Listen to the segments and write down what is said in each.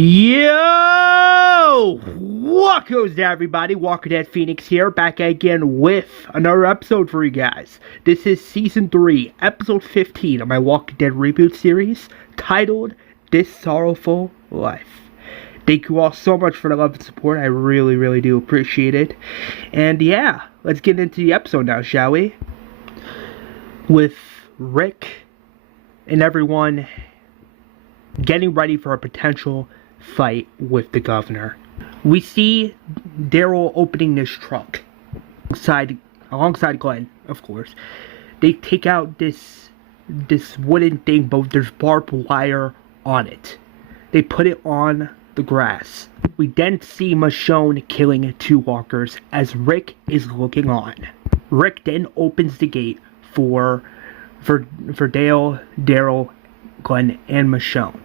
Yo! What goes down, everybody? Walker Dead Phoenix here, back again with another episode for you guys. This is Season 3, Episode 15 of my Walker Dead Reboot series, titled This Sorrowful Life. Thank you all so much for the love and support. I really do appreciate it. And yeah, let's get into the episode now, shall we? With Rick and everyone getting ready for a potential fight with the governor. We see Daryl opening this truck alongside Glenn, of course. They take out this wooden thing, but there's barbed wire on it. They put it on the grass. We then see Michonne killing two walkers as Rick is looking on. Rick then opens the gate for Dale, Daryl, Glenn, and Michonne.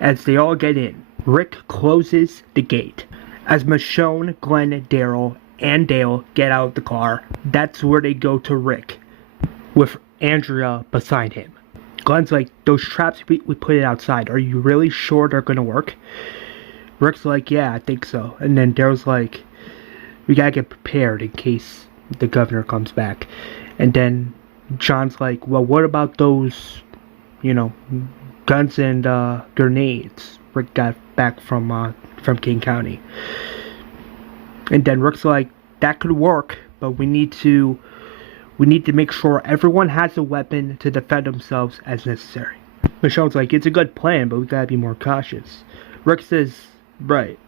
As they all get in, Rick closes the gate. As Michonne, Glenn, Daryl, and Dale get out of the car, that's where they go to Rick, with Andrea beside him. Glenn's like, those traps we put it outside, are you really sure they're gonna work? Rick's like, yeah, I think so. And then Daryl's like, we gotta get prepared in case the governor comes back. And then John's like, well, what about those, guns and grenades Rick got back from King County? And then Rick's like, that could work, but we need to make sure everyone has a weapon to defend themselves as necessary. Michonne's like, it's a good plan, but we gotta be more cautious. Rick says, right.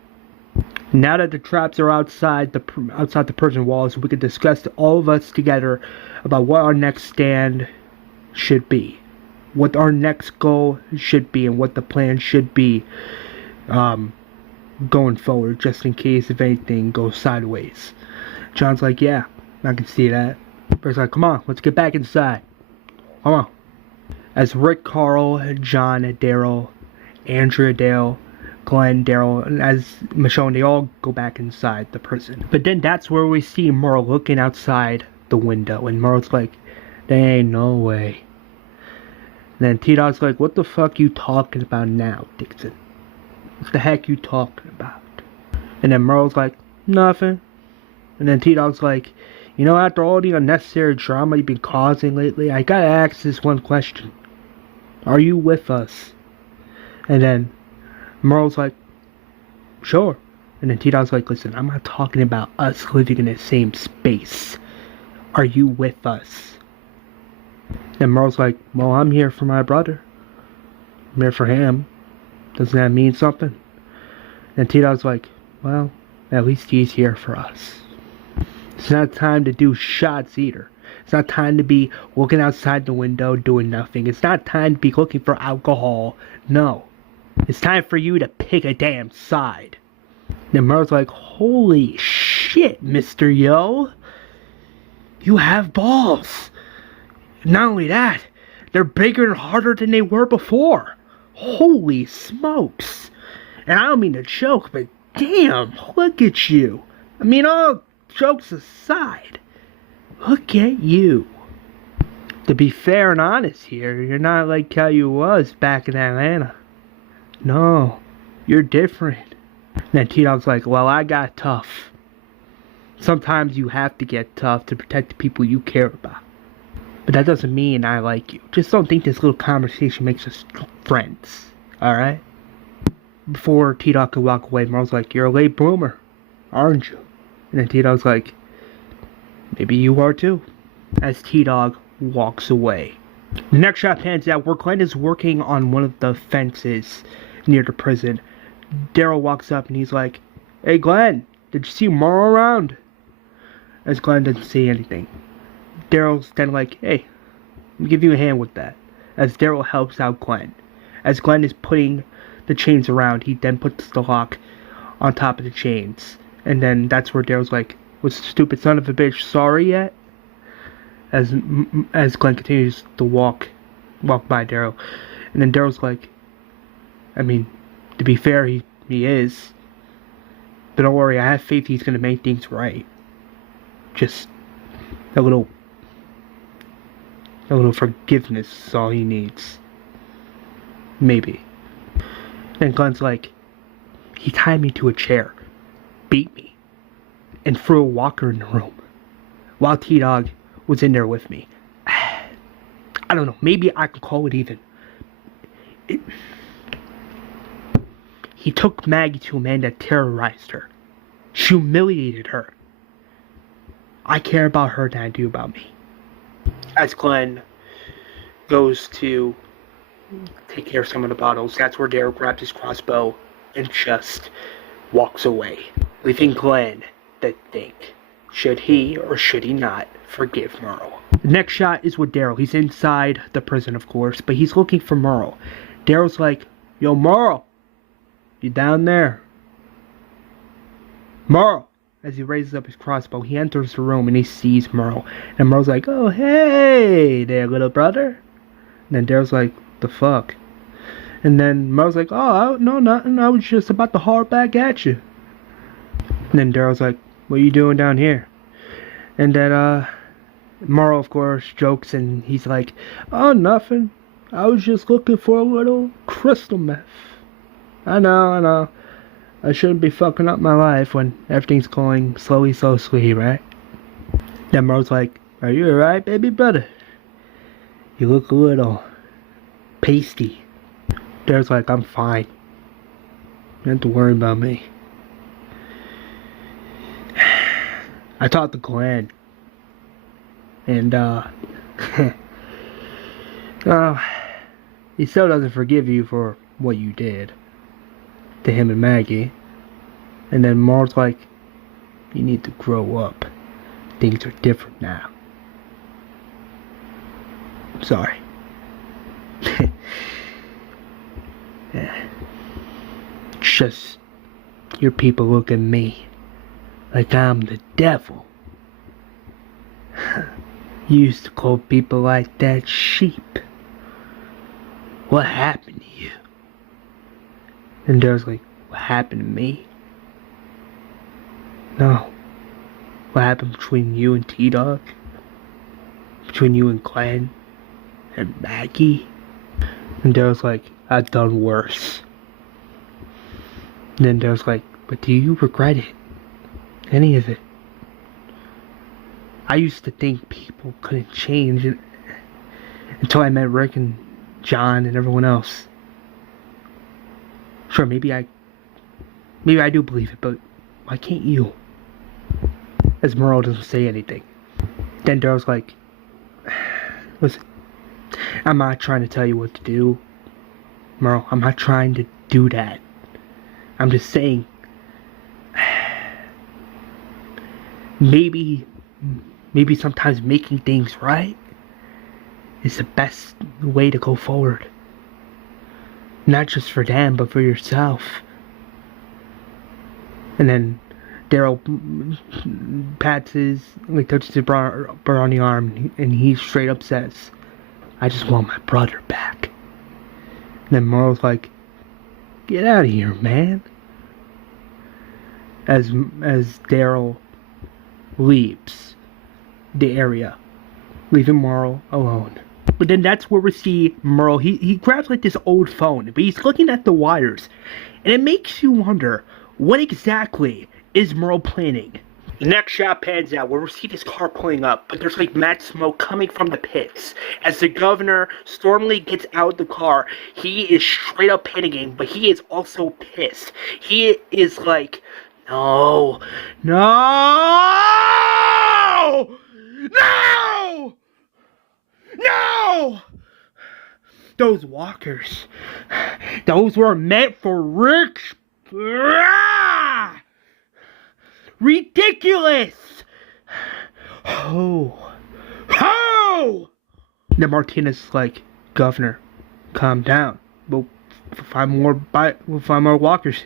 Now that the traps are outside the prison walls, we can discuss, all of us together, about what our next stand should be, what our next goal should be, and what the plan should be going forward, just in case if anything goes sideways. John's like, yeah, I can see that. Rick's like, come on, let's get back inside. Come on. As Rick, Carl, John, Daryl, Andrea, Dale, Glenn, Daryl, and as Michonne, they all go back inside the prison. But then that's where we see Merle looking outside the window, and Merle's like, there ain't no way. And then T-Dog's like, what the fuck you talking about now, Dixon? What the heck you talking about? And then Merle's like, nothing. And then T-Dog's like, after all the unnecessary drama you've been causing lately, I gotta ask this one question. Are you with us? And then Merle's like, sure. And then T-Dog's like, listen, I'm not talking about us living in the same space. Are you with us? And Merle's like, well, I'm here for my brother. I'm here for him. Doesn't that mean something? And T-Dog's like, well, at least he's here for us. It's not time to do shots either. It's not time to be looking outside the window doing nothing. It's not time to be looking for alcohol. No. It's time for you to pick a damn side. And Merle's like, holy shit, Mr. Yo. You have balls. Not only that, they're bigger and harder than they were before. Holy smokes. And I don't mean to joke, but damn, look at you. I mean, all jokes aside, look at you. To be fair and honest here, you're not like how you was back in Atlanta. No, you're different. And then T-Dog's like, well, I got tough. Sometimes you have to get tough to protect the people you care about. But that doesn't mean I like you. Just don't think this little conversation makes us friends. Alright? Before T-Dog could walk away, Merle's like, you're a late bloomer, aren't you? And then T-Dog's like, maybe you are too. As T-Dog walks away. The next shot pans out where Glenn is working on one of the fences near the prison. Daryl walks up and he's like, hey Glenn, did you see Merle around? As Glenn doesn't say anything. Daryl's then like, hey, let me give you a hand with that. As Daryl helps out Glenn. As Glenn is putting the chains around, he then puts the lock on top of the chains. And then that's where Daryl's like, was the stupid son of a bitch sorry yet? As Glenn continues to walk by Daryl. And then Daryl's like, I mean, to be fair, he is. But don't worry, I have faith he's going to make things right. Just a little forgiveness is all he needs. Maybe. And Glenn's like, He tied me to a chair, beat me, and threw a walker in the room, while T-Dog was in there with me. I don't know, maybe I could call it even. He took Maggie to a man that terrorized her, humiliated her. I care about her than I do about me. As Glenn goes to take care of some of the bottles, that's where Daryl grabs his crossbow and just walks away, leaving Glenn to think, should he or should he not forgive Merle? The next shot is with Daryl. He's inside the prison, of course, but he's looking for Merle. Daryl's like, yo, Merle, you down there? Merle! As he raises up his crossbow, he enters the room and he sees Merle. And Merle's like, oh, hey there, little brother. And then Daryl's like, the fuck? And then Merle's like, oh, no, nothing. I was just about to haul back at you. And then Daryl's like, what are you doing down here? And then, Merle, of course, jokes and he's like, oh, nothing. I was just looking for a little crystal meth. I know. I shouldn't be fucking up my life when everything's going slowly, right? Then Merle's like, are you alright, baby brother? You look a little pasty. Daryl's like, I'm fine. You don't have to worry about me. I talked to Glenn. And, he still doesn't forgive you for what you did to him and Maggie. And then Merle's like, you need to grow up. Things are different now. Sorry. Yeah. It's just your people look at me like I'm the devil. You used to call people like that sheep. What happened to you? And Daryl's like, what happened to me? No. What happened between you and T-Dog? Between you and Glenn? And Maggie? And Daryl's like, I've done worse. And then Daryl's like, but do you regret it? Any of it? I used to think people couldn't change until I met Rick and John and everyone else. Sure, maybe I do believe it, but why can't you? As Merle doesn't say anything. Then Daryl's like, listen, I'm not trying to tell you what to do, Merle. I'm not trying to do that. I'm just saying, maybe sometimes making things right is the best way to go forward. Not just for them, but for yourself. And then Daryl touches his brother on the arm, and he straight up says, I just want my brother back. And then Merle's like, get out of here, man. As Daryl leaves the area, leaving Merle alone. But then that's where we see Merle. He grabs like this old phone, but he's looking at the wires. And it makes you wonder, what exactly is Merle planning? The next shot pans out where we see this car pulling up, but there's like mad smoke coming from the pits. As the governor stormily gets out of the car, he is straight up panicking, but he is also pissed. He is like, no! Those walkers, those were meant for Rick. Ridiculous! Oh! Then Martinez is like, Governor, calm down. We'll find more walkers.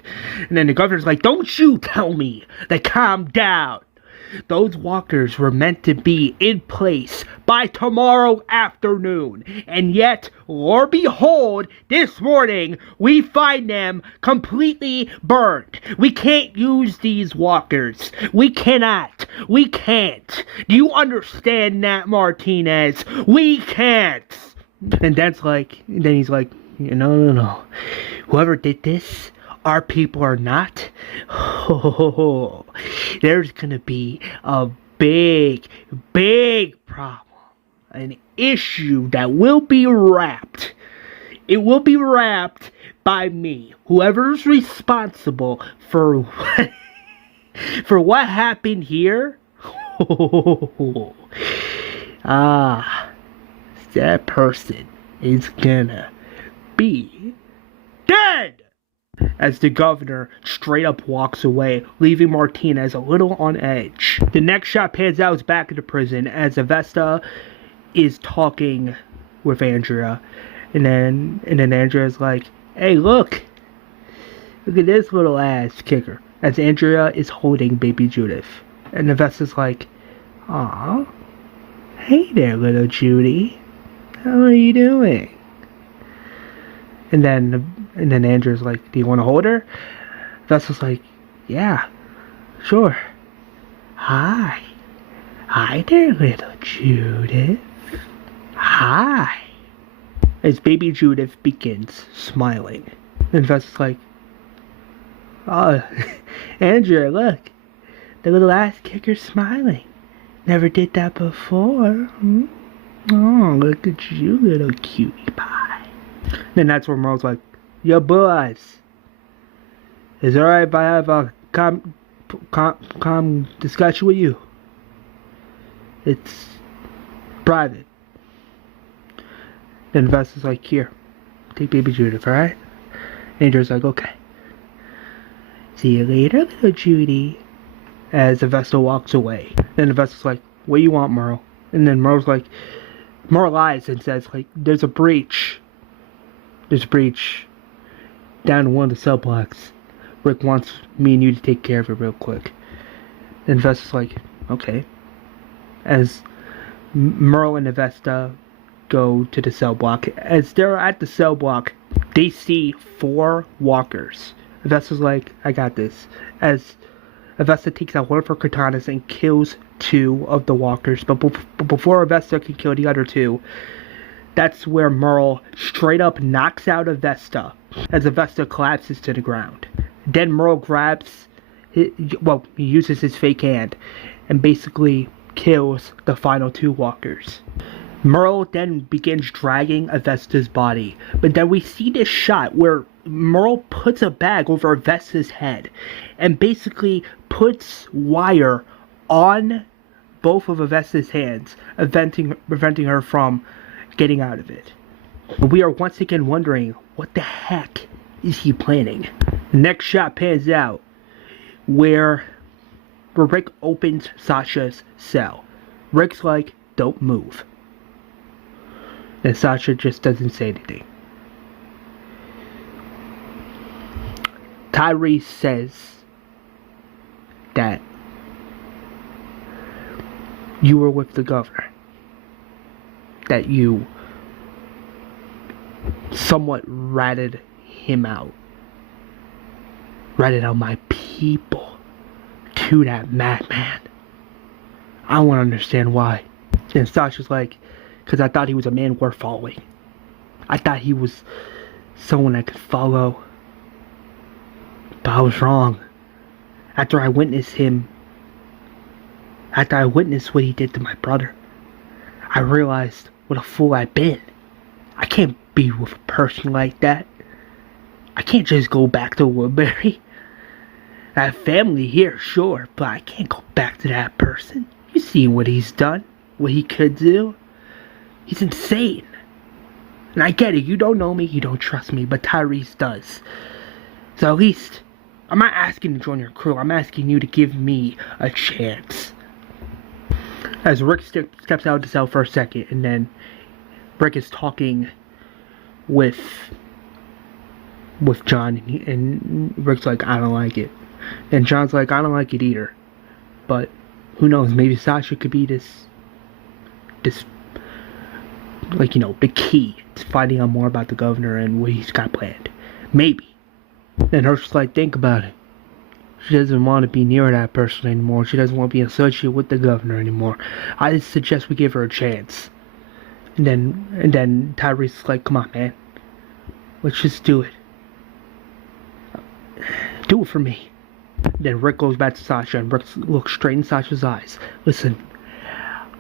And then the governor's like, don't you tell me to calm down. Those walkers were meant to be in place by tomorrow afternoon. And yet, Lord behold, this morning, we find them completely burned. We can't use these walkers. We cannot. We can't. Do you understand that, Martinez? We can't. And then he's like, no. Whoever did this our people are not, oh, there's gonna be a big, big problem. An issue that will be wrapped. It will be wrapped by me. Whoever's responsible for for what happened here. That person is gonna be dead. As the governor straight up walks away, leaving Martinez a little on edge. The next shot pans out back into prison as Avesta is talking with Andrea, and then Andrea's like, "Hey, look at this little ass kicker." As Andrea is holding baby Judith, and Avesta's like, "Aw, hey there, little Judy, how are you doing?" And then Andrew's like, "Do you want to hold her?" Vesta's like, "Yeah, sure. Hi there, little Judith. Hi." As baby Judith begins smiling, and Vesta's like, "Oh, Andrea, look, the little ass kicker's smiling. Never did that before. Hmm? Oh, look at you, little cutie pie." Then that's where Merle's like, "Yo, boys, is it alright if I have a calm discussion with you? It's private." Then Vesta's like, "Here, take baby Judith, alright?" Andrew's like, "Okay. See you later, little Judy." As Vesta walks away. Then Vesta's like, "What do you want, Merle?" And then Merle lies and says, like, There's a breach down in one of the cell blocks. Rick wants me and you to take care of it real quick." Then Vesta's like, "Okay." As Merle and Vesta go to the cell block, as they're at the cell block, they see 4 walkers. Vesta's like, "I got this." As Vesta takes out one of her katanas and kills 2 of the walkers, but before Vesta can kill the other 2, that's where Merle straight up knocks out Vesta as Vesta collapses to the ground. Then Merle he uses his fake hand and basically kills the final 2 walkers. Merle then begins dragging Vesta's body, but then we see this shot where Merle puts a bag over Vesta's head and basically puts wire on both of Vesta's hands, preventing her from getting out of it. We are once again wondering, what the heck is he planning? The next shot pans out where Rick opens Sasha's cell. Rick's like, "Don't move." And Sasha just doesn't say anything. Tyrese says that you were with the governor, that you somewhat ratted out my people to that madman. I want to understand why. And Sasha's like, "Because I thought he was a man worth following. I thought he was someone I could follow. But I was wrong. After I witnessed what he did to my brother, I realized what a fool I've been. I can't be with a person like that. I can't just go back to Woodbury. I have family here, sure, but I can't go back to that person. You see what he's done, what he could do. He's insane. And I get it, you don't know me, you don't trust me, but Tyrese does. So at least, I'm not asking to join your crew, I'm asking you to give me a chance." As Rick steps out of the cell for a second, and then Rick is talking with John, and Rick's like, "I don't like it." And John's like, "I don't like it either. But who knows, maybe Sasha could be this like, the key to finding out more about the governor and what he's got planned. Maybe." And Herschel's like, "Think about it. She doesn't want to be near that person anymore. She doesn't want to be associated with the governor anymore. I suggest we give her a chance." And then Tyrese's like, "Come on, man. Let's just do it. Do it for me. Then Rick goes back to Sasha, and Rick looks straight in Sasha's eyes. Listen,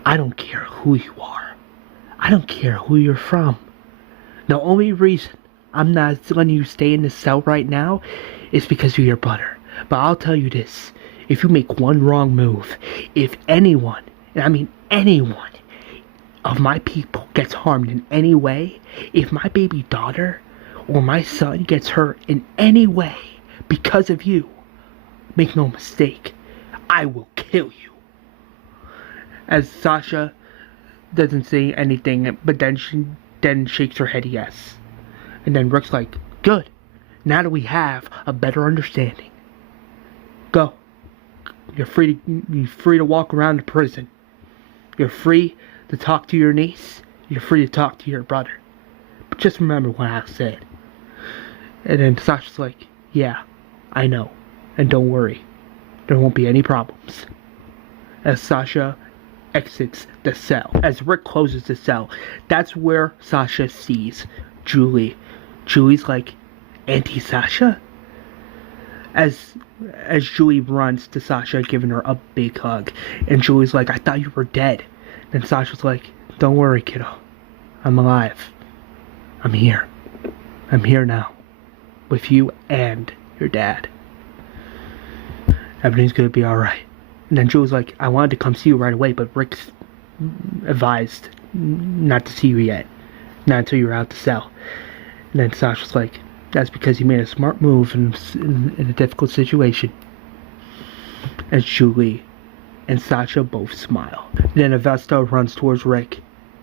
I don't care who you are. I don't care who you're from. The only reason I'm not letting you stay in the cell right now is because of your brother. But I'll tell you this. If you make one wrong move, if anyone, and I mean anyone, of my people gets harmed in any way, if my baby daughter or my son gets hurt in any way because of you, make no mistake, I will kill you. As Sasha doesn't say anything, but then she shakes her head yes. And then Rick's like, good. Now that we have a better understanding, go. You're free to walk around the prison. You're free to talk to your niece. You're free to talk to your brother. But just remember what I said. And then Sasha's like, yeah, I know. And don't worry. There won't be any problems. As Sasha exits the cell. As Rick closes the cell, that's where Sasha sees Julie. Julie's like, Auntie Sasha? As Julie runs to Sasha, giving her a big hug. And Julie's like, I thought you were dead. And Sasha's like, don't worry, kiddo. I'm alive. I'm here. I'm here now. With you and your dad. Everything's gonna be alright. And then Julie's like, I wanted to come see you right away, but Rick's advised not to see you yet. Not until you're out the cell. And then Sasha's like, that's because you made a smart move in a difficult situation. As Julie and Sasha both smile. Then Avesta runs towards Rick.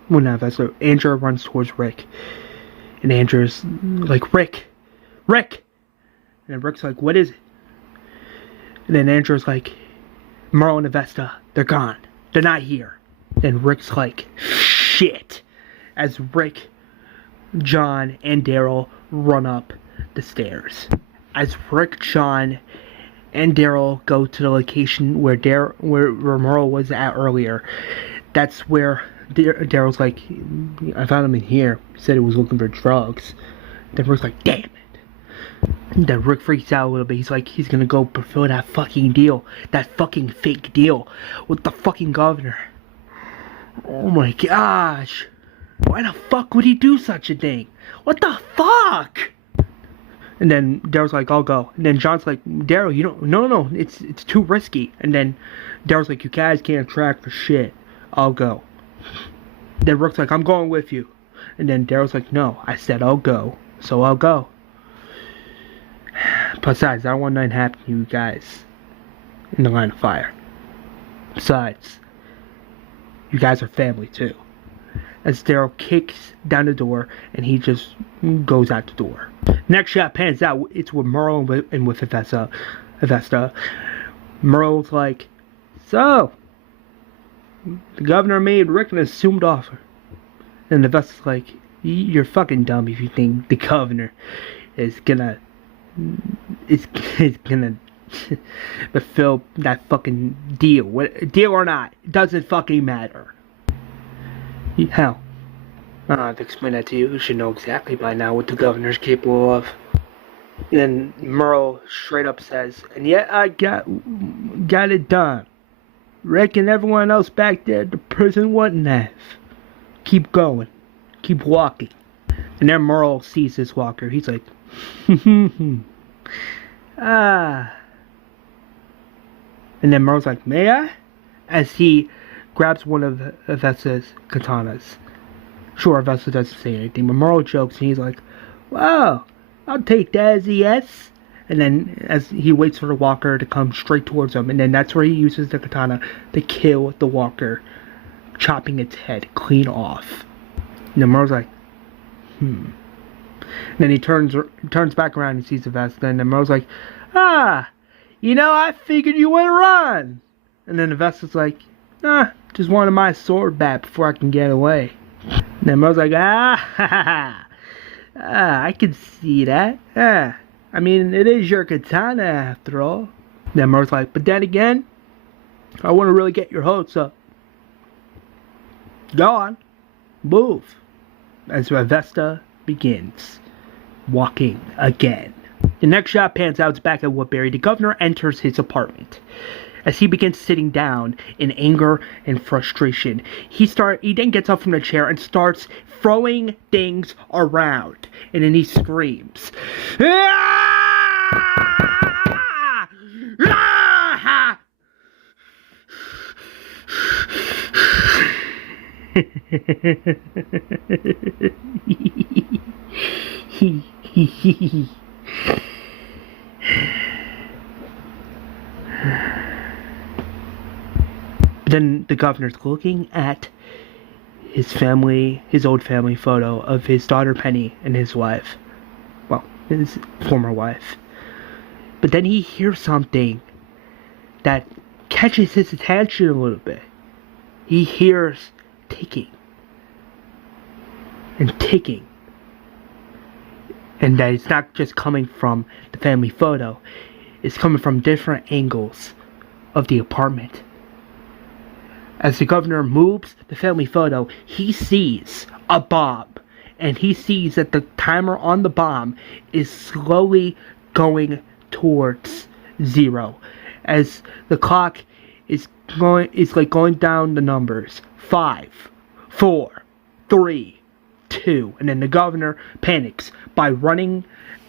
Well, not Avesta. Andrea runs towards Rick. And Andrea's like, Rick! And Rick's like, what is it? And then Andrea's like, Merle and Avesta, they're gone. They're not here. Then Rick's like, shit! As Rick, John, and Daryl run up the stairs. As Rick, John, and Daryl go to the location where Merle was at earlier, that's where Daryl's like, I found him in here. He said he was looking for drugs. Then Rick's like, damn it. Then Rick freaks out a little bit. He's like, he's gonna go fulfill that fucking deal. That fucking fake deal with the fucking governor. Oh my gosh. Why the fuck would he do such a thing? What the fuck? And then Daryl's like, I'll go. And then John's like, Daryl, you don't, no, it's too risky. And then Daryl's like, you guys can't track for shit. I'll go. Then Rick's like, I'm going with you. And then Daryl's like, no, I said I'll go, so I'll go. Besides, I don't want nothing to happen to you guys in the line of fire. Besides, you guys are family too. As Daryl kicks down the door and he just goes out the door. Next shot pans out. It's with Merle and with Avesta. Merle's like, so, the governor made Rick an assumed offer. And Avesta's like, you're fucking dumb if you think the governor is gonna fulfill that fucking deal. Deal or not, it doesn't fucking matter. Hell, I don't have to explain that to you. You should know exactly by now what the governor's capable of. And then Merle straight up says, and yet I got it done. Rick and everyone else back there at the prison wouldn't have. Keep going. Keep walking. And then Merle sees this walker. He's like, ah. And then Merle's like, may I? As he grabs one of Avesta's katanas. Sure, Avesta doesn't say anything, but Merle jokes and he's like, wow, I'll take that as a yes. And then as he waits for the walker to come straight towards him, and then that's where he uses the katana to kill the walker, chopping its head clean off. And then Merle's like, And then he turns back around and sees Avesta, and then Merle's like, ah, I figured you would run. And then Avesta's like, just wanted my sword back before I can get away. And then Merle's like, I can see that. I mean, it is your katana after all. Then Merle's like, but then again, I want to really get your hopes up. Go on, move. As Avesta begins walking again. The next shot pans out, it's back at Woodbury. The governor enters his apartment. As he begins sitting down in anger and frustration, he then gets up from the chair and starts throwing things around. And then he screams. Ah! Ah! Then the governor's looking at his old family photo of his daughter Penny and his wife. Well, his former wife. But then he hears something that catches his attention a little bit. He hears ticking. And ticking. And that it's not just coming from the family photo. It's coming from different angles of the apartment. As the governor moves the family photo, he sees a bomb. And he sees that the timer on the bomb is slowly going towards 0. As the clock is going down the numbers. 5, 4, 3, 2. And then the governor panics by running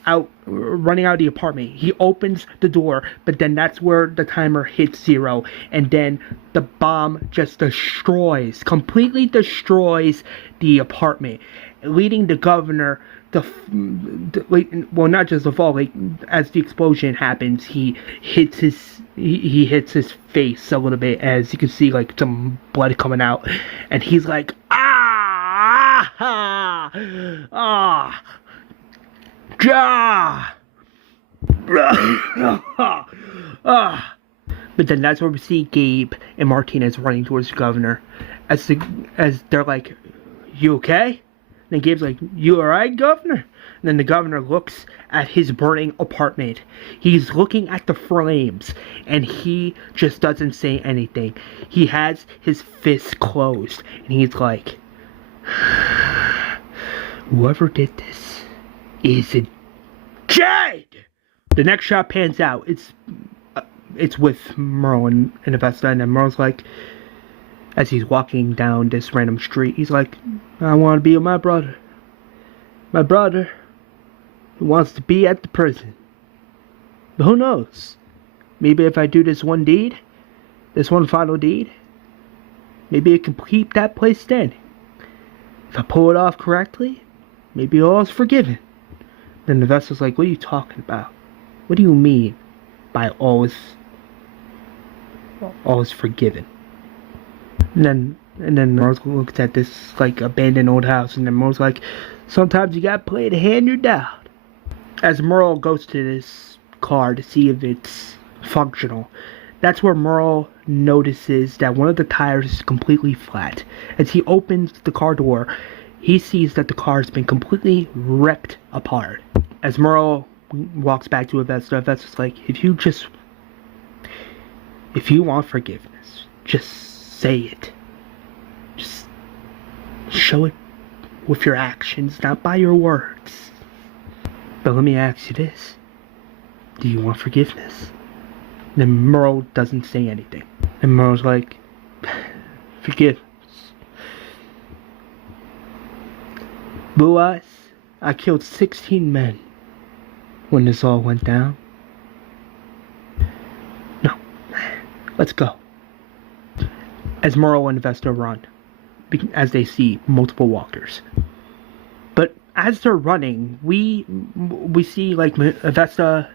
out of the apartment. He opens the door, but then that's where the timer hits 0, and then the bomb just completely destroys the apartment, leading the governor to not just to fall. As the explosion happens, he hits his face a little bit, as you can see some blood coming out, and he's like, But then that's where we see Gabe and Martinez running towards the governor, as they're like, "You okay?" And then Gabe's like, "You alright, governor?" And then the governor looks at his burning apartment. He's looking at the flames, and he just doesn't say anything. He has his fists closed, and he's like, "Whoever did this is a jade." The next shot pans out. It's with Merle and Avesta, and then Merle's like, as he's walking down this random street, he's like, "I want to be with my brother. My brother who wants to be at the prison. But who knows? Maybe if I do this one deed, this one final deed, maybe it can keep that place standing. If I pull it off correctly, maybe all is forgiven." Then the vessel's like, "What are you talking about? What do you mean by all is forgiven?" And then Merle looks at this abandoned old house, and then Merle's like, "Sometimes you gotta play the hand you're dealt." As Merle goes to this car to see if it's functional, that's where Merle notices that one of the tires is completely flat. As he opens the car door, he sees that the car has been completely ripped apart. As Merle walks back to Avesta, Avesta's like, if you want forgiveness, just say it. Just show it with your actions, not by your words. But let me ask you this. Do you want forgiveness? And then Merle doesn't say anything. And Merle's like, "Forgiveness. Blue Eyes, I killed 16 men when this all went down. No. Let's go." As Merle and Avesta run, as they see multiple walkers. But as they're running, we see Avesta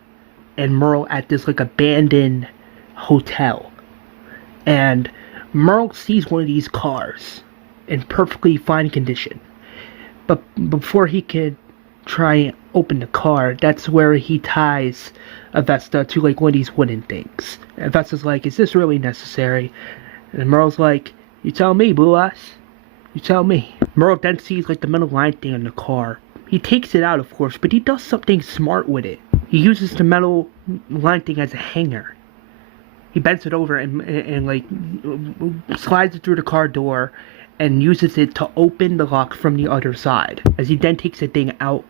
and Merle at this abandoned hotel. And Merle sees one of these cars in perfectly fine condition. But before he could try and open the car, that's where he ties Avesta to one of these wooden things. And Avesta's like, "Is this really necessary?" And Merle's like, "You tell me, Blue Eyes. You tell me." Merle then sees the metal line thing in the car. He takes it out, of course, but he does something smart with it. He uses the metal line thing as a hanger. He bends it over and slides it through the car door, and uses it to open the lock from the other side. As he then takes the thing out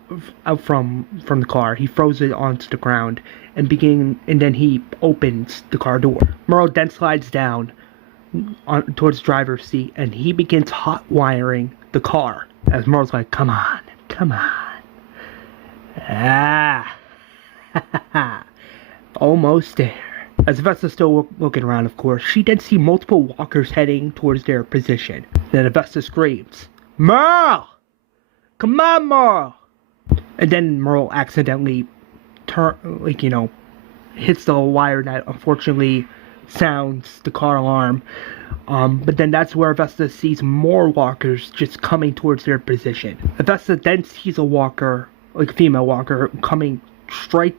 from the car, he throws it onto the ground and then he opens the car door. Merle then slides down towards the driver's seat and he begins hot wiring the car. As Merle's like, come on. Almost there. As Vesta's still looking around, of course, she then sees multiple walkers heading towards their position. Then Vesta screams, Merle! Come on, Merle! And then Merle accidentally hits the wire that unfortunately sounds the car alarm. But then that's where Vesta sees more walkers just coming towards their position. Vesta then sees a walker, like a female walker, coming straight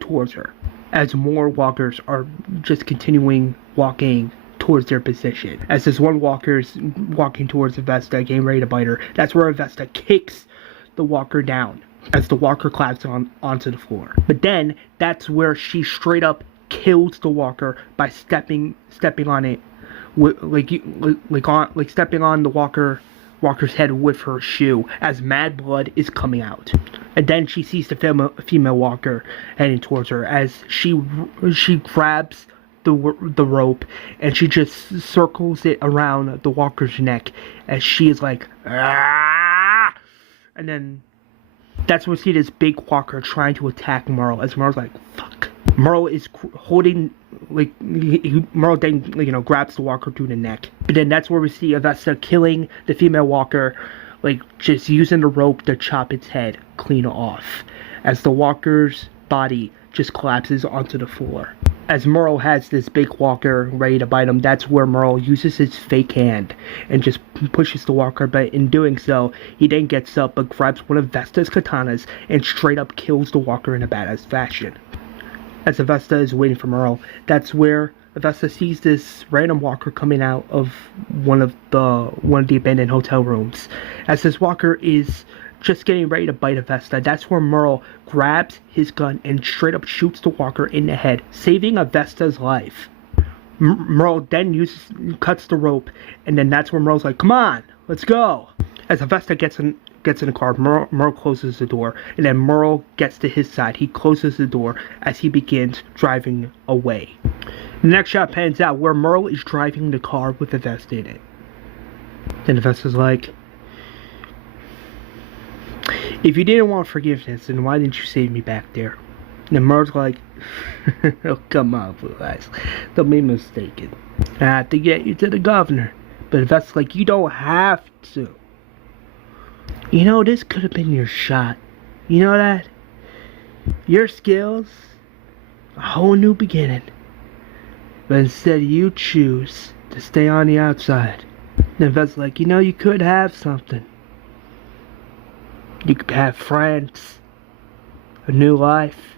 towards her. As more walkers are just continuing walking towards their position. As this one walker's walking towards Vesta, getting ready to bite her, that's where Vesta kicks the walker down as the walker collapses onto the floor. But then that's where she straight up kills the walker by stepping on it, stepping on the walker's head with her shoe as mad blood is coming out. And then she sees the female walker heading towards her as she grabs the rope and she just circles it around the walker's neck as she is like, ah! And then that's when we see this big walker trying to attack Merle as Merle's like, fuck. Merle is holding, Merle then, grabs the walker through the neck. But then that's where we see Vesta killing the female walker, just using the rope to chop its head clean off. As the walker's body just collapses onto the floor. As Merle has this big walker ready to bite him, that's where Merle uses his fake hand and just pushes the walker, but in doing so, he then gets up but grabs one of Vesta's katanas and straight up kills the walker in a badass fashion. As Vesta is waiting for Merle, that's where Vesta sees this random walker coming out of one of the abandoned hotel rooms. As this walker is just getting ready to bite Vesta, that's where Merle grabs his gun and straight up shoots the walker in the head, saving Vesta's life. Merle then cuts the rope, and then that's where Merle's like, come on, let's go. As Vesta gets in the car, Merle closes the door, and then Merle gets to his side. He closes the door as he begins driving away. The next shot pans out where Merle is driving the car with Vesta in it. Then Vesta's like, if you didn't want forgiveness, then why didn't you save me back there? And then Merle's like, oh, come on, Blue Eyes. Don't be mistaken. I have to get you to the governor. But Vesta's like, you don't have to. This could have been your shot. You know that? Your skills, a whole new beginning. But instead you choose to stay on the outside. And Vesta's like, you could have something. You could have friends, a new life.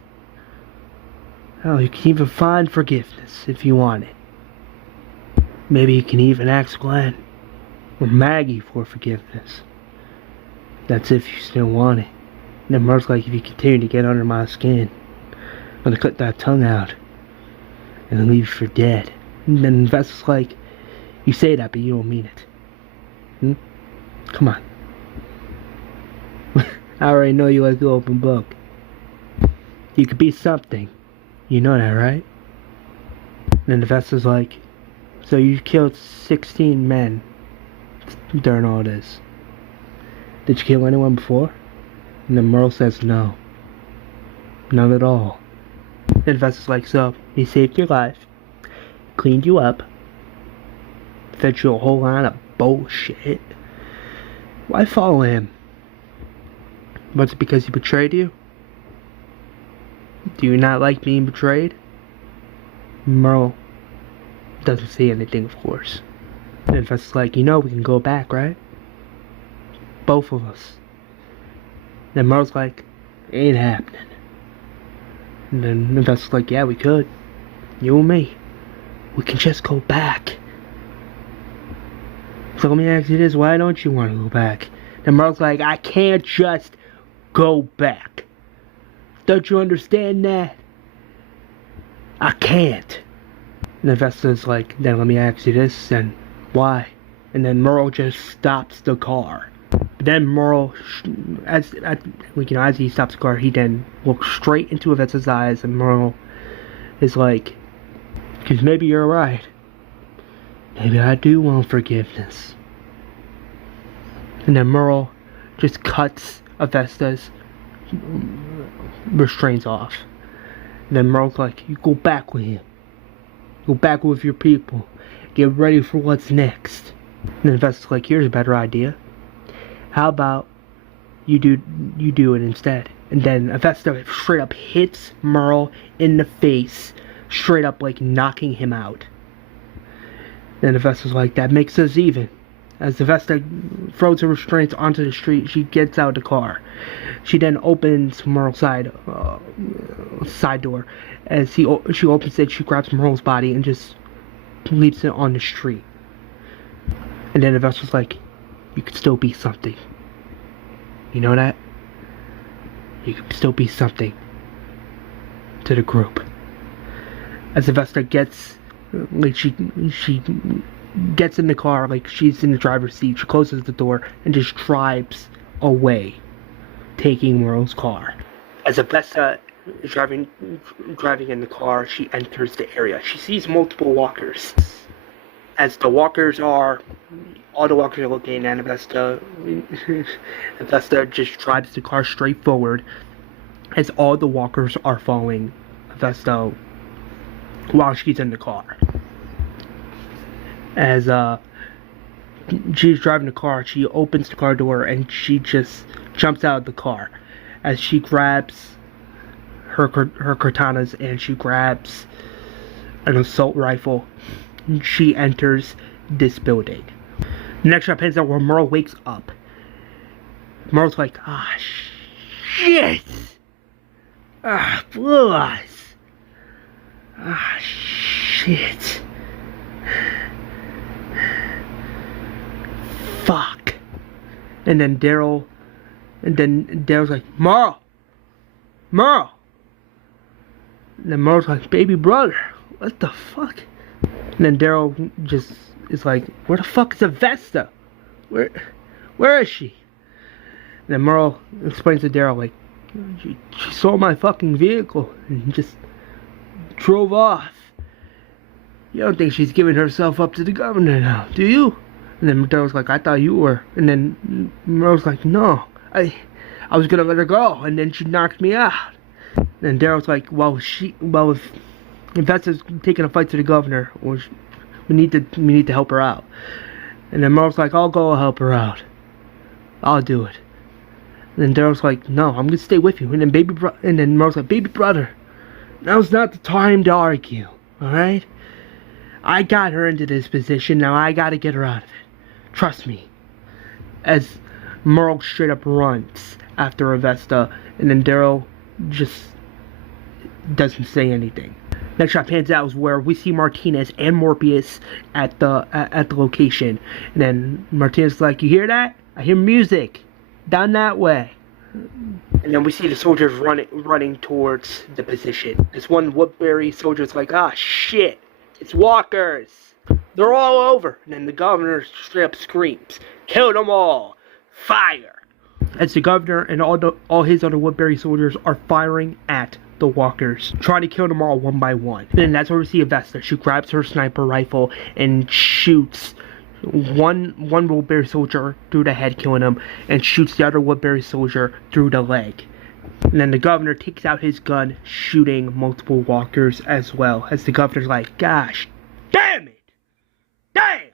Hell, you can even find forgiveness if you want it. Maybe you can even ask Glenn or Maggie for forgiveness. That's if you still want it. And then Merle's like, if you continue to get under my skin, I'm gonna cut that tongue out and leave you for dead. And then Vesta's like, you say that, but you don't mean it. Come on. I already know you like the open book. You could be something. You know that, right? And then Vesta's like, so you killed 16 men during all this. Did you kill anyone before? And then Merle says no. None at all. Then Vesta's like, so, he saved your life, cleaned you up, fed you a whole line of bullshit. Why follow him? Was it because he betrayed you? Do you not like being betrayed? Merle doesn't say anything, of course. And Vesta's like, we can go back, right? Both of us. Then Merle's like, ain't happening. And then Vesta's like, yeah, we could. You and me. We can just go back. So let me ask you this, why don't you want to go back? Then Merle's like, I can't just go back. Don't you understand that? I can't. And then Vesta's like, then let me ask you this, then why? and then Merle just stops the car. But then Merle, as he stops the car, he then looks straight into Avesta's eyes, and Merle is like, "Because maybe you're right. Maybe I do want forgiveness." And then Merle just cuts Avesta's restraints off. And then Merle's like, "You go back with him. Go back with your people. Get ready for what's next." And then Avesta's like, "Here's a better idea. How about you do it instead?" And then Avesta straight up hits Merle in the face, straight up like knocking him out. Then Avesta's like, "That makes us even." As Avesta throws her restraints onto the street, she gets out of the car. She then opens Merle's side door. As she opens it, she grabs Merle's body and just leaves it on the street. And then Avesta's like, "You could still be something. You know that? You could still be something to the group." As Avesta gets, like she gets in the car, like she's in the driver's seat, she closes the door and just drives away, taking Merle's car. As Avesta is driving in the car, she enters the area. She sees multiple walkers. As all the walkers are looking at Avesta, Avesta just drives the car straight forward as all the walkers are following Avesta while she's in the car. As she's driving the car, she opens the car door and she just jumps out of the car. As she grabs her katanas and she grabs an assault rifle, she enters this building. The next shot pans out where Merle wakes up. Merle's like, "Ah, shit! Ah, blue eyes! Ah, shit! Fuck!" And then Daryl's like, "Merle! Merle!" And then Merle's like, "Baby brother, what the fuck?" And then Daryl just is like, "Where the fuck is Avesta? Where is she?" And then Merle explains to Daryl, like, she saw my fucking vehicle and just drove off. You don't think she's giving herself up to the governor now, do you? And then Daryl's like, "I thought you were." And then Merle's like, "No, I was gonna let her go, and then she knocked me out." And then Daryl's like, well, if Avesta's taking a fight to the governor, we need to help her out." And then Merle's like, "I'll go help her out. I'll do it." And then Daryl's like, "No, I'm gonna stay with you." And then Merle's like, "Baby brother, now's not the time to argue, alright? I got her into this position, now I gotta get her out of it. Trust me." As Merle straight up runs after Avesta, and then Daryl just doesn't say anything. Next shot pans out is where we see Martinez and Morbius at the location. And then Martinez is like, "You hear that? I hear music down that way." And then we see the soldiers running towards the position. This one Woodbury soldier's like, "Ah, shit, it's walkers. They're all over." And then the governor straight up screams, "Kill them all! Fire!" As the governor and all his other Woodbury soldiers are firing at the walkers, trying to kill them all one by one. And then that's where we see Avesta. She grabs her sniper rifle and shoots one Woodbury soldier through the head, killing him, and shoots the other Woodbury soldier through the leg. And then the governor takes out his gun, shooting multiple walkers as well. As the governor's like, "Gosh, damn it! Damn!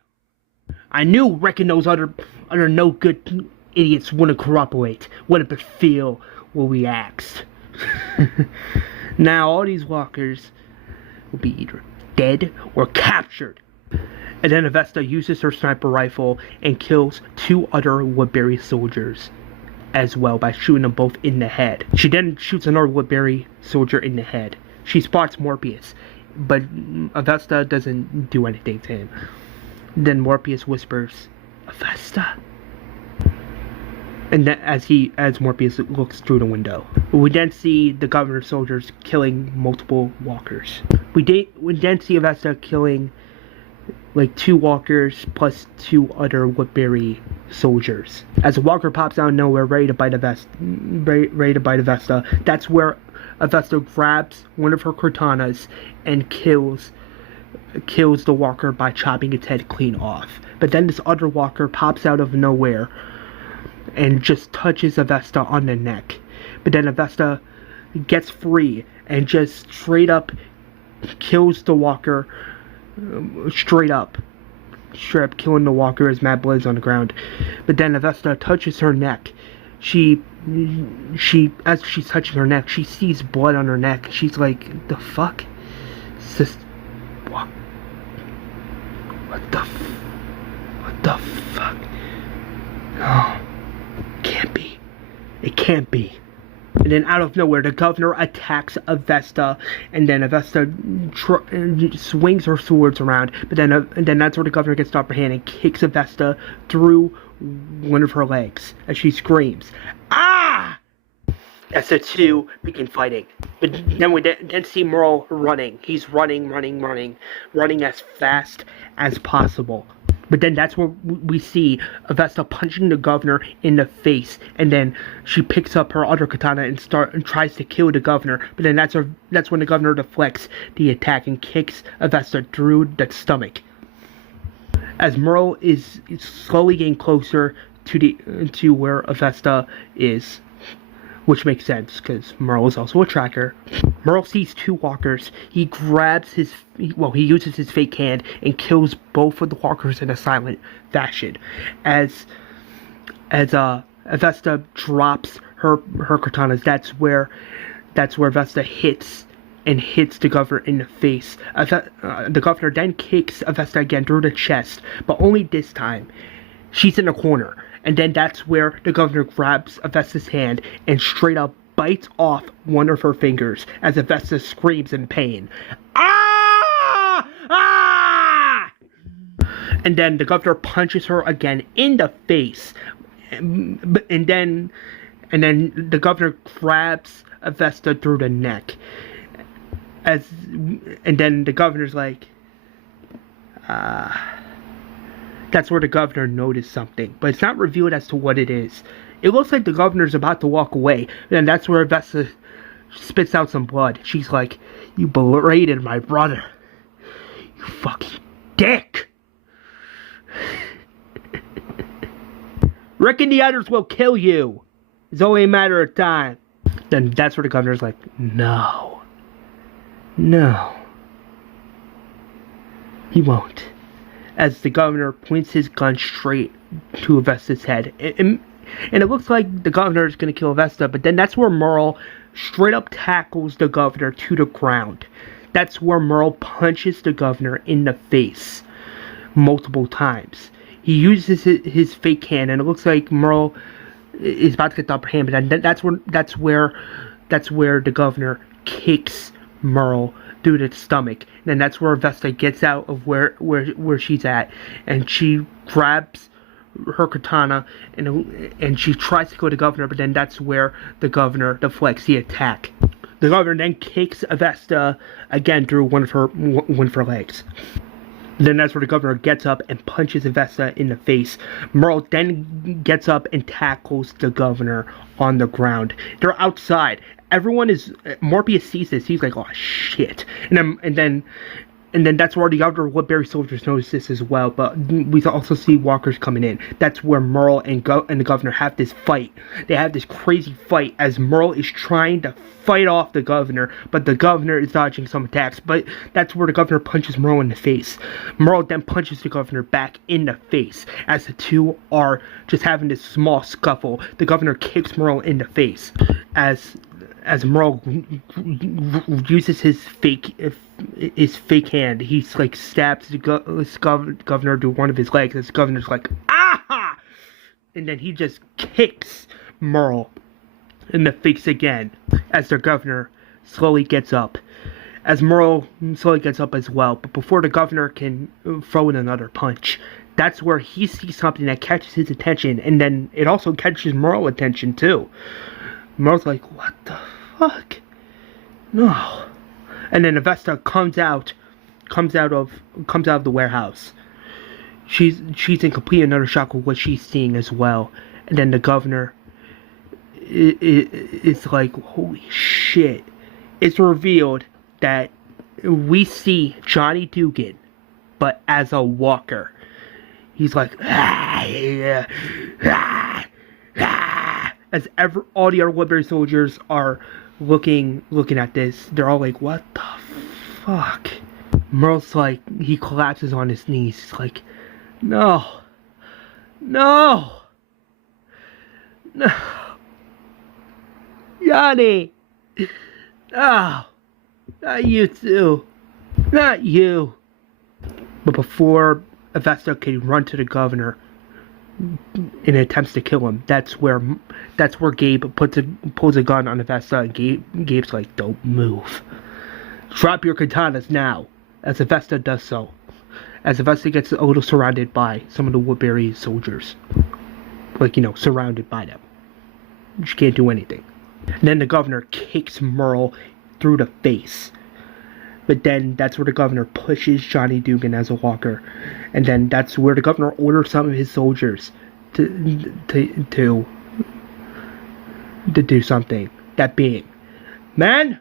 I knew wrecking those other no good idiots wouldn't cooperate, wouldn't feel what we asked." Now all these walkers will be either dead or captured. And then Avesta uses her sniper rifle and kills 2 other Woodbury soldiers as well by shooting them both in the head. She then shoots another Woodbury soldier in the head. She spots Morbius, but Avesta doesn't do anything to him. Then Morbius whispers, "Avesta." And then as Morbius looks through the window, we then see the governor's soldiers killing multiple walkers. We then see Avesta killing like 2 walkers plus 2 other Woodbury soldiers. As a walker pops out of nowhere, ready to bite Avesta, that's where Avesta grabs one of her katanas and kills the walker by chopping its head clean off. But then this other walker pops out of nowhere and just touches Avesta on the neck. But then Avesta gets free and just straight up kills the walker. Straight up killing the walker as mad blood is on the ground. But then Avesta touches her neck. She as she's touching her neck, she sees blood on her neck. She's like, the fuck? Is this what the fuck? No, can't be. It can't be. And then out of nowhere, the governor attacks Avesta, and then Avesta swings her swords around. But then that's where the governor gets the upper hand and kicks Avesta through one of her legs as she screams, "Ah!" As the two begin fighting. But then we then see Merle running. He's running as fast as possible. But then that's where we see Avesta punching the governor in the face, and then she picks up her other katana and tries to kill the governor. But then that's when the governor deflects the attack and kicks Avesta through the stomach. As Merle is slowly getting closer to where Avesta is, which makes sense because Merle is also a tracker. Merle sees 2 walkers. He uses his fake hand and kills both of the walkers in a silent fashion. As Avesta drops her katanas, that's where Avesta hits the governor in the face. The governor then kicks Avesta again through the chest, but only this time she's in a corner. And then that's where the governor grabs Avesta's hand and straight up bites off one of her fingers as Avesta screams in pain. Ah! Ah! And then the governor punches her again in the face. And then the governor grabs Avesta through the neck. And then the governor's like, That's where the governor noticed something, but it's not revealed as to what it is. It looks like the governor's about to walk away, and that's where Avesta spits out some blood. She's like, "You berated my brother. You fucking dick. Reckon the others will kill you. It's only a matter of time." Then that's where the governor's like, No, he won't. As the governor points his gun straight to Avesta's head. And it looks like the governor is going to kill Avesta, but then that's where Merle straight up tackles the governor to the ground. That's where Merle punches the governor in the face multiple times. He uses his fake hand, and it looks like Merle is about to get the upper hand, but then that's where the governor kicks Merle through the stomach. And then that's where Avesta gets out of where she's at, and she grabs her katana and she tries to kill the governor, but then that's where the governor deflects the attack. The governor then kicks Avesta again through one of her legs. Then that's where the governor gets up and punches Avesta in the face. Merle then gets up and tackles the governor on the ground. They're outside. Everyone is... Morbius sees this. He's like, "Oh, shit." And then that's where the other Woodbury soldiers notice this as well. But we also see walkers coming in. That's where Merle and the governor have this fight. They have this crazy fight as Merle is trying to fight off the governor, but the governor is dodging some attacks. But that's where the governor punches Merle in the face. Merle then punches the governor back in the face. As the two are just having this small scuffle, the governor kicks Merle in the face. As Merle uses his fake hand, he's like stabs the governor to one of his legs. As the governor's like, "Ah!" And then he just kicks Merle in the face again. As the governor slowly gets up. As Merle slowly gets up as well. But before the governor can throw in another punch, that's where he sees something that catches his attention. And then it also catches Merle's attention too. Merle's like, "What the fuck? No." And then Avesta comes out of the warehouse. she's in complete and utter shock of what she's seeing as well. And then the governor it's like, holy shit. It's revealed that we see Johnny Dugan, but as a walker. He's like, as all the other Woodbury soldiers are looking at this, they're all like, what the fuck? Merle's like, he collapses on his knees. He's like, no, Johnny, no, not you too, not you. But before Avesta can run to the governor in attempts to kill him, that's where Gabe pulls a gun on Avesta, and Gabe's like, don't move. Drop your katanas now, as Avesta does so. As Avesta gets a little surrounded by some of the Woodbury soldiers. Like, surrounded by them. She can't do anything. And then the governor kicks Merle through the face. But then that's where the governor pushes Johnny Dugan as a walker. And then that's where the governor orders some of his soldiers to do something. That being, man,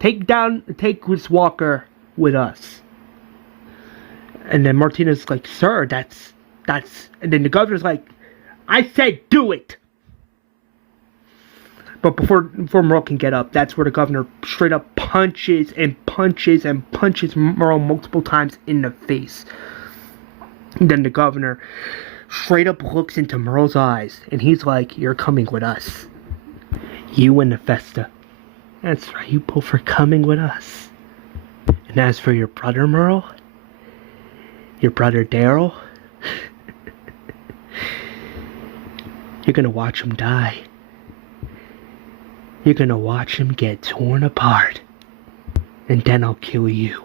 take this walker with us. And then Martinez's like, sir, that's, and then the governor's like, I said do it. But before Merle can get up, that's where the governor straight up punches Merle multiple times in the face. And then the governor straight up looks into Merle's eyes, and he's like, you're coming with us. You and Avesta. That's right, you both are coming with us. And as for your brother, Merle, your brother Daryl, you're gonna watch him die. You're gonna watch him get torn apart. And then I'll kill you.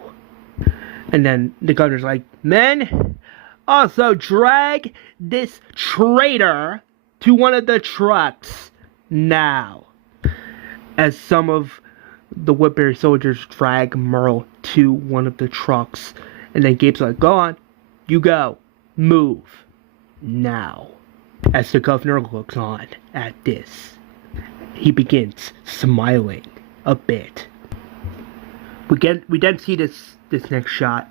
And then the governor's like, men, also drag this traitor to one of the trucks now. As some of the Woodbury soldiers drag Merle to one of the trucks. And then Gabe's like, go on, you go, move, now. As the governor looks on at this, he begins smiling a bit. We then see this next shot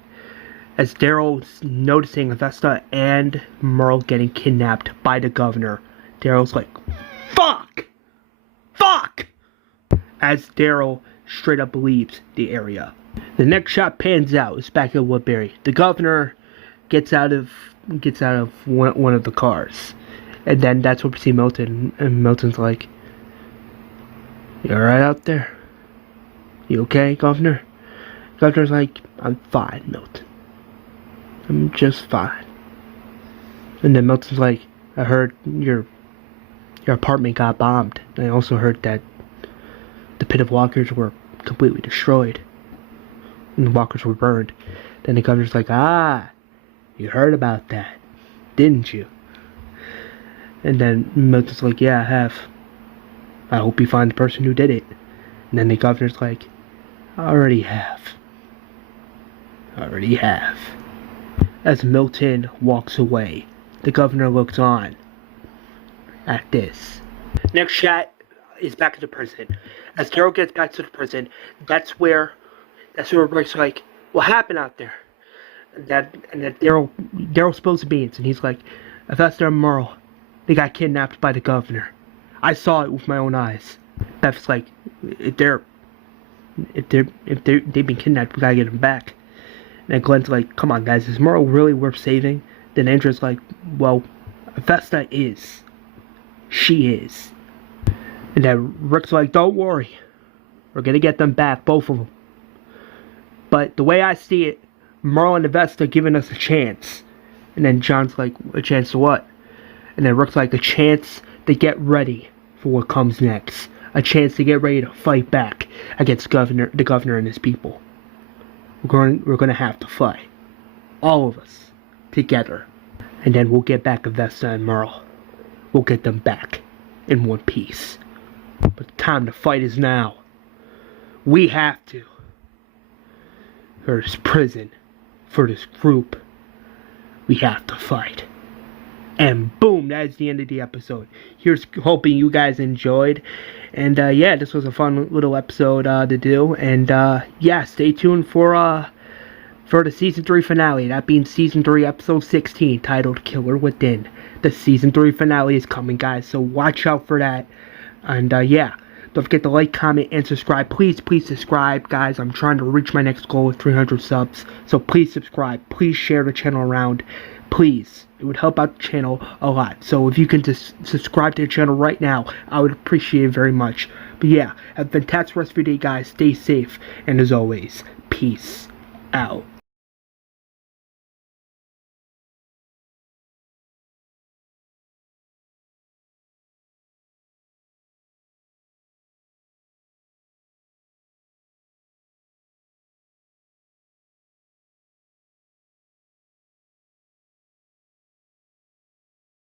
as Daryl's noticing Avesta and Merle getting kidnapped by the governor. Daryl's like, fuck! As Daryl straight up leaves the area. The next shot pans out. It's back at Woodbury. The governor gets out of one of the cars. And then that's where we see Milton. And Milton's like, you alright out there? You okay, Governor? Governor's like, I'm fine, Milton. I'm just fine. And then Milton's like, I heard your apartment got bombed. And I also heard that the pit of walkers were completely destroyed. And the walkers were burned. Then the governor's like, you heard about that, didn't you? And then Milton's like, yeah, I have. I hope you find the person who did it. And then the governor's like, I already have. As Milton walks away, the governor looks on at this. Next shot is back at the prison. As Carol gets back to the prison, that's where Rick's like, what happened out there? And that Daryl spills the beans, and he's like, Avesta and Merle, they got kidnapped by the governor. I saw it with my own eyes. Beth's like, if they've been kidnapped, we gotta get them back. And Glenn's like, come on guys, is Merle really worth saving? Then Andrew's like, well, Avesta is. She is. And then Rick's like, don't worry. We're gonna get them back, both of them. But the way I see it, Merle and Avesta are giving us a chance. And then John's like, a chance to what? And then Rick's like, a chance to get ready for what comes next. A chance to get ready to fight back against the governor and his people. We're going to have to fight. All of us. Together. And then we'll get back Avesta and Merle. We'll get them back. In one piece. But the time to fight is now. We have to. For this prison. For this group. we have to fight. And boom, that is the end of the episode. Here's hoping you guys enjoyed. And yeah, this was a fun little episode to do. And yeah, stay tuned for the season 3 finale. That being season 3, episode 16, titled Killer Within. The season 3 finale is coming, guys, so watch out for that. And yeah, don't forget to like, comment, and subscribe. Please subscribe, guys. I'm trying to reach my next goal of 300 subs. So please subscribe. Please share the channel around. Please. It would help out the channel a lot. So if you can just subscribe to the channel right now, I would appreciate it very much. But yeah, have a fantastic rest of your day, guys. Stay safe. And as always, peace out.